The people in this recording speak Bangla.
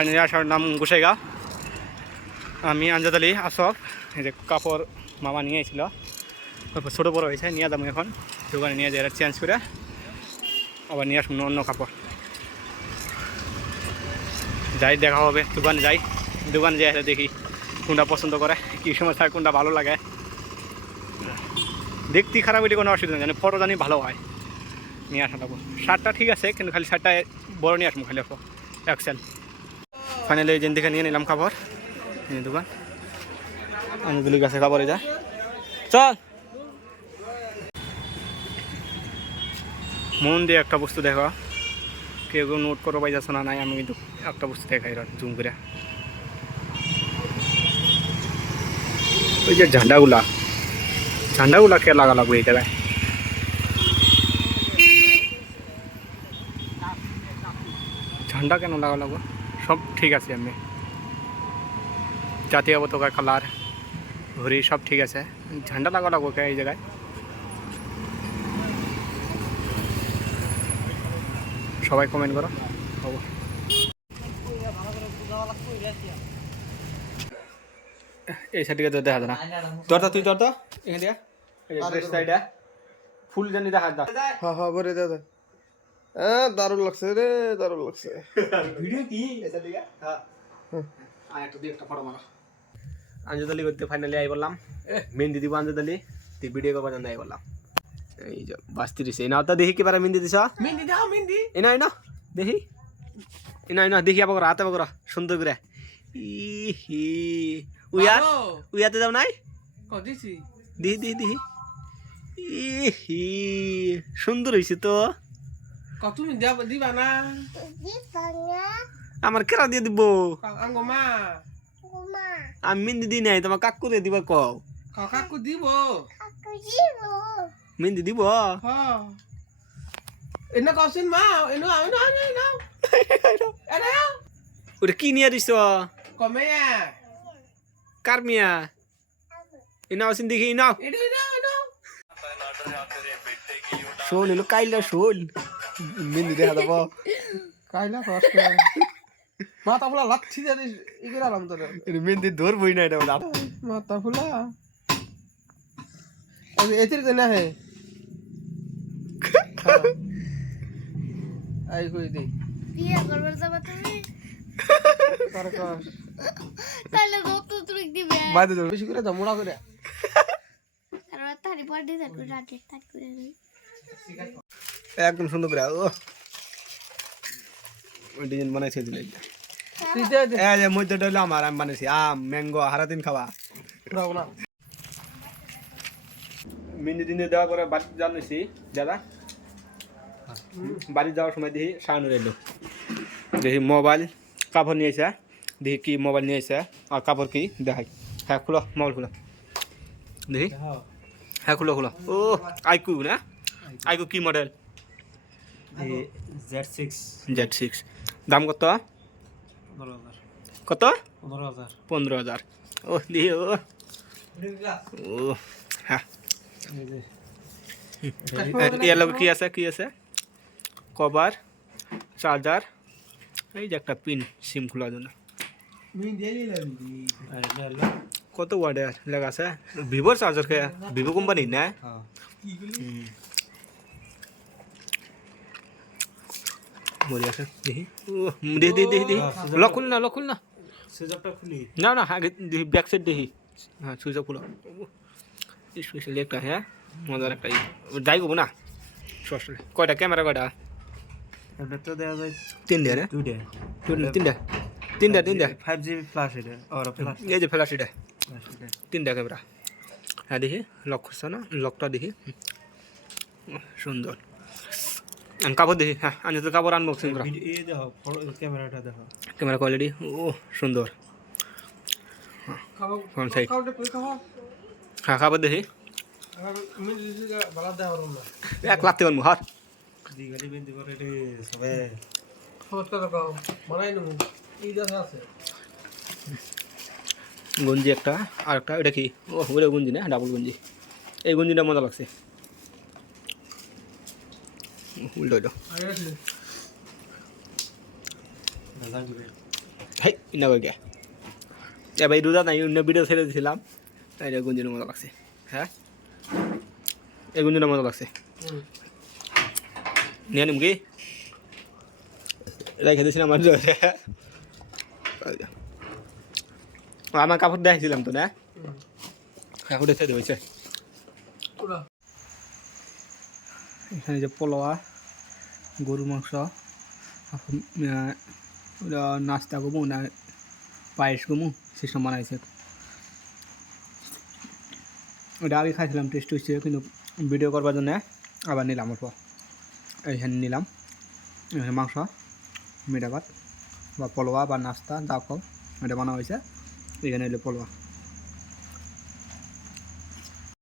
ফাইনালি আসার নাম গোসাইগাঁও আমি আঞ্জাদ আলী আসফ এই যে কাপড় মামা নিয়ে এসেছিল। তারপর ছোটো বড়ো হয়েছে, নিয়ে যাব এখন। দোকানে নিয়ে যাই, চেঞ্জ করে। আবার নিয়ে আসুন অন্য কাপড়। যাই, দেখা হবে। দোকানে যাই। দোকানে যাই দেখি কোনটা পছন্দ করে, কী সময় থাকে কোনটা ভালো লাগে। দেখতে খারাপ হইলে কোনো অসুবিধা নেই, জানি ফটো জানি ভালো হয়। নিয়ে আসা লাগবো। শার্টটা ঠিক আছে, কিন্তু খালি শার্টটা বড় নিয়ে আসব খালি এক্সেল ফাইনালি এই থেকে নিয়ে নিলাম খাবার। এই দোকান। আমি গুলি গাছে খাবারে যা। চল। মন দিয়ে একটা বস্তু দেখো। কেউ কেউ নোট করো পাই যাচ্ছে না, নাই, আমি কিন্তু একটা বস্তু দেখাই জুম করে। ওই যে ঝান্ডাগুলা। ঝান্ডাগুলা কে লাগা লাগবে এই ঝান্ডা কেন লাগা লাগবে? সব ঠিক আছে এমনি। জাতীয় পতাকার কালার ঘড়ি সব ঠিক আছে। ঝান্ডা লাগা লাগবো এই জায়গায়? সবাই কমেন্ট করো। হব। এই সাইডে তো দেখা যায় না। তো তুই তো এখান সাইডে ফুল জানি দেখা যা হ্যাঁ হ্যাঁ বলে দাদা হ্যাঁ দারুণ লাগছে রে দারুণ লাগছে। ভিডিও কি? এই সাইডে হ্যাঁ। আর একটু দিয়ে একটা ফটো মারো। আঞ্জদালি করতে ফাইনালি আই বললাম। মেহেন্দি দিব আঞ্জদালি। তুই ভিডিও করবার জন্য আই বললাম। এই যে বাস্তি দিছে। এনা তো দেখি কি পারে মেহেন্দি দিছ। মেহেন্দি দাও মেহেন্দি। এনা এনা দেখি। এনা এনা দেখি আবার হাতে আবার সুন্দর করে। ইহি উইয়া উইয়াতে যাও নাই? কদিছি দিহি দিহি দিহি ইহি সুন্দর হয়েছে তো। কত তুমি দিয়া দিবা না? আমার কেরা দিয়ে দিব? মা আমি মেহেন্দি দিই নাই তোমার কাকু দিয়ে দিবা কও। কাকাকু দিব। মেহেন্দি দিব। এনে কসিন মা এনো এনো এনো এনো। এনো। ওটা কি নিয়ে দিছ? কমে কার মিয়া? এনাও আছেন দেখি এনো। এনো এনো শোল এলো কাইলা শোল মেহেন্দি দেখা দেবো কাইলা কষ্ট মাথা ফুলা লাচ্ছি জানি ইগরা আলাম তোর মেহেন্দি ধরবই না এটা মাথা ফুলা। এতির কেনা হে আই কই দি। বিয়ে করবার যাবা তুমি? তার কস তাহলে কত তুই দিবে। বাইরে যাও বেশি করে জমুড়া করে। আর তারি পর করে একদম সুন্দর করে ও ডিজাইন বানাইছে দিলে। এই যে মধ্যে ডলে আমার আমি বানাইছি আম ম্যাঙ্গো হারাদিন খাওয়া। মিনি দিনে দেওয়া করে বাড়ি জানিছি দাদা। বাড়ি যাওয়ার সময় দেখি সাউন্ড এলো। দেখি মোবাইল কাপড় নিয়েছে দেখি কি মোবাইল নিয়েছে আর কাপড় কি দেখাই। হ্যাঁ খুলো মোবাইল খুলো। দেখি। হ্যাঁ খুলো খুলো। ও আইকু না? আইকু কি model Z six Z six দাম কত? পনেরো হাজার। কত? পনেরো হাজার। পনেরো হাজার। ও দেখি ও। ও হ্যাঁ এর লগে কি আছে? কি আছে? Cover charger. এই যে একটা পিন সিম খোলার জন্য। মিন দিয়ে দিলাম আর এটা হলো। কত ওয়ার্ডের লেখা আছে? ভিভোর চার্জার কে? ভিভো কোম্পানি না হ্যাঁ হুম। মরে আছে। দেখি। দেখি দেখি দেখি দেখি। লক খুল না লক খুল না সুযোগটা খুলি। না না আগে দেখি ব্যাক সাইড দেখি। হ্যাঁ সুইচ অফ খুলো স্পেশালি একটা হ্যাঁ? মজার একটা যাই করব না? সস্তা কয়টা? ক্যামেরা কয়টা? তো দেওয়া যায় তিনটা না? দুইটা। তিনটা? তিনটা তিনটা? ফাইভ জিবি প্লাস এটা এই যে ফ্ল্যাশ এটা। তিনটা ক্যামেরা। হ্যাঁ দেখি। লক করছে না? লকটা দেখি। সুন্দর। কাপড় দেখি হ্যাঁ আমি তো কাপড় আনবক্সিং করা ক্যামেরাটা দেখো। ক্যামেরা কোয়ালিটি ও সুন্দর। হ্যাঁ কাপড় দেখি। এক লাখ তেমন হার গঞ্জি একটা আর একটা এটা কি? ও ওটা গঞ্জি না ডাবল গঞ্জি। এই গঞ্জিটা মজা লাগছে। উল্টো জানবে হাই ইনা গিয়া এবার এই রোজা নাই অন্য ভিডিও ছেড়ে দিয়েছিলাম তাই এটা গুঞ্জনের মতো লাগছে হ্যাঁ এই গুঞ্জনের মতো লাগছে নিয়ে নিম কি রেখে দিয়েছিলাম আমার জলে আমার কাপড় দেখাইছিলাম তো না কাপড় ছেড়ে হয়েছে এখানে যে পোলোয়া গরুর মাংস। ওটা নাস্তা করব, না পায়েস করব সেসব বানাইছে। ওটা আগে খাইছিলাম টেস্ট হয়েছে, কিন্তু ভিডিও করবার জন্য আবার নিলাম অল্প। এইখানে নিলাম। এখানে মাংস মিঠা বা পোলোয়া, বা নাস্তা, যা এটা বানা হয়েছে। এখানে এলো পোলোয়া।